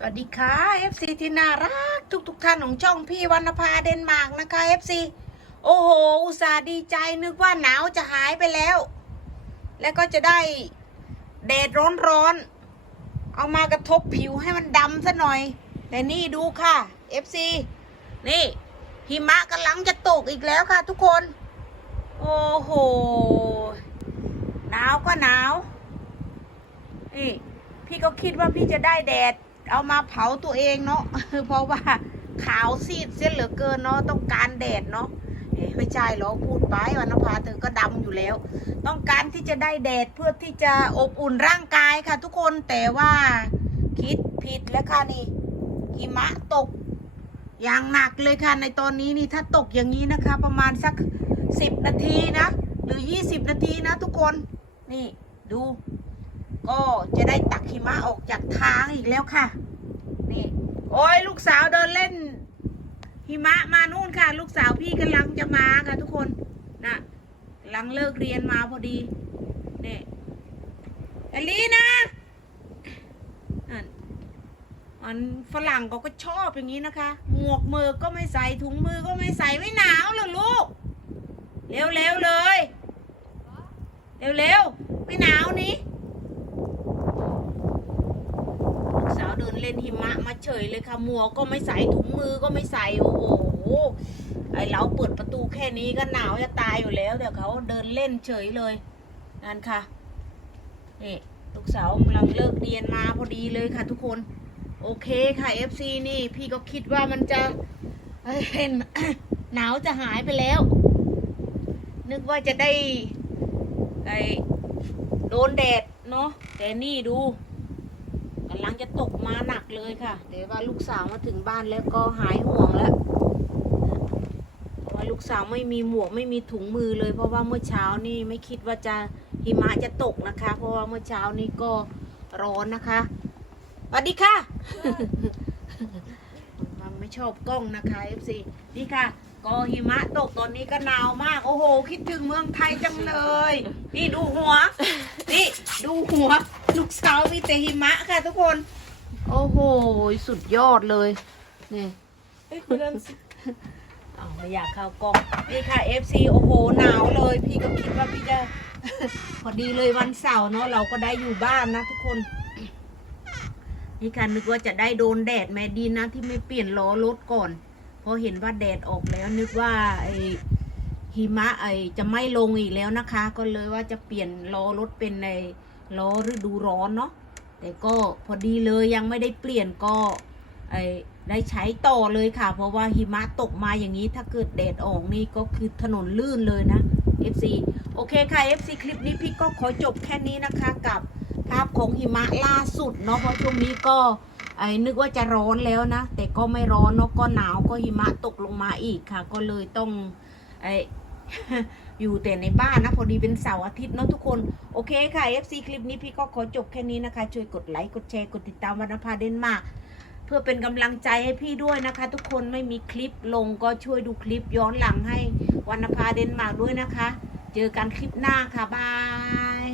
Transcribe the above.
สวัสดีค่ะ FC ที่น่ารักทุกทุกๆท่านของช่องพี่วรรณภาเดนมาร์กนะคะ FC โอ้โห อุตส่าห์ดีใจนึกว่าหนาวจะหายไปแล้ว แล้วก็จะได้แดดร้อนๆเอามากระทบผิวให้มันดำซะหน่อย แต่นี่ดูค่ะ FC นี่ หิมะกำลังจะตกอีกแล้วค่ะทุกคน โอ้โห หนาวก็หนาว นี่ พี่ก็คิดว่าพี่จะได้แดด เอามาเผาตัวเองเนาะเพราะว่าขาวซีดเสียเหลือเกินเนาะต้องการแดดเนาะเอ๊ะไม่ใช่หรอพูดไปวันนภาเธอก็ดำอยู่แล้ว ต้องการที่จะได้แดดเพื่อที่จะอบอุ่นร่างกายค่ะ ทุกคนแต่ว่าคิดผิดแล้วค่ะนี่หิมะตกอย่างหนักเลยค่ะในตอนนี้นี่ถ้าตกอย่างนี้นะคะ ประมาณสักสิบนาทีนะ หรือยี่สิบนาทีนะทุกคนนี่ดู ก็จะได้ตักหิมะออกจากทางอีกแล้วค่ะ นี่ โอ้ยลูกสาวเดินเล่น หิมะมานู่นค่ะ ลูกสาวพี่กำลังจะมาค่ะทุกคนนะกำลังเลิกเรียนมาพอดีนี่เอลลี่นะอันฝรั่งเขาก็ชอบอย่างนี้นะคะ หมวกมือก็ไม่ใส่ถุงมือก็ไม่ใส่ไม่หนาวหรอลูก เร็วๆเลย เร็วๆไม่หนาวนี้ ลูกสาวเดินเล่นหิมะมา เฉยเลยค่ะหมวกก็ไม่ใส่ถุงมือก็ไม่ใส่โอ้โหไอเราเปิดประตูแค่นี้ก็หนาวจะตายอยู่แล้วเดี๋ยวเขาเดินเล่นเฉยเลยนั่นค่ะนี่ลูกสาวกำลังเลิกเรียนมาพอดีเลยค่ะทุกคนโอเคค่ะ FC นี่พี่ก็คิดว่ามันจะเห็นหนาวจะหายไปแล้ว นึกว่าจะได้ไอโดนแดดเนาะแต่นี่ดู ลังจะตกมาหนักเลยค่ะ เดี๋ยวว่าลูกสาวมาถึงบ้านแล้วก็หายห่วงแล้วว่าลูกสาวไม่มีหมวกไม่มีถุงมือเลย เพราะว่าเมื่อเช้านี่ไม่คิดว่าจะหิมะจะตกนะคะ เพราะว่าเมื่อเช้านี้ก็ร้อนนะคะสวัสดีค่ะมันไม่ชอบกล้องนะคะ FC นี่ค่ะ ก็หิมะตกตอนนี้ก็หนาวมาก โอ้โห คิดถึงเมืองไทยจังเลย นี่ดูหัว นี่ดูหัว ลูกสาวมีแต่หิมะค่ะทุกคน โอ้โห สุดยอดเลย นี่ Ik ben aan het เอาไม่อยากเข้ากล้อง นี่ค่ะ FC โอ้โห หนาวเลย พี่ก็คิดว่าพี่จะ พอดีเลยวันเสาร์เนาะเราก็ได้อยู่บ้านนะทุกคน นี่ค่ะนึกว่าจะได้โดนแดดแม่ดีนะที่ไม่เปลี่ยนล้อรถก่อนเพราะเห็นว่าแดดออกแล้วนึกว่าไอหิมะไอจะไม่ลงอีกแล้วนะคะ ก็เลยว่าจะเปลี่ยนล้อรถเป็นใน ล้อฤดูร้อนเนาะแต่ก็พอดีเลยยังไม่ได้เปลี่ยนก็ไอได้ใช้ต่อเลยค่ะ เพราะว่าหิมะตกมาอย่างนี้ถ้าเกิดแดดออกนี่ก็คือถนนลื่นเลยนะ FC โอเคค่ะ FC คลิปนี้พี่ก็ขอจบแค่นี้นะคะกับภาพของหิมะล่าสุดเนาะเพราะช่วงนี้ก็ไอ้นึกว่าจะร้อนแล้วนะ แต่ก็ไม่ร้อนเนาะก็หนาวก็หิมะตกลงมาอีกค่ะ ก็เลยต้องไอ อยู่แต่ในบ้านนะ พอดีเป็นเสาร์อาทิตย์เนาะทุกคน โอเคค่ะ FC คลิปนี้พี่ก็ขอจบแค่นี้นะคะ ช่วยกดไลค์ กดแชร์ กดติดตามวรรณภาเดนมาร์กเพื่อเป็นกำลังใจให้พี่ด้วยนะคะ ทุกคนไม่มีคลิปลงก็ช่วยดูคลิปย้อนหลังให้วรรณภาเดนมาร์กด้วยนะคะ เจอกันคลิปหน้าค่ะบาย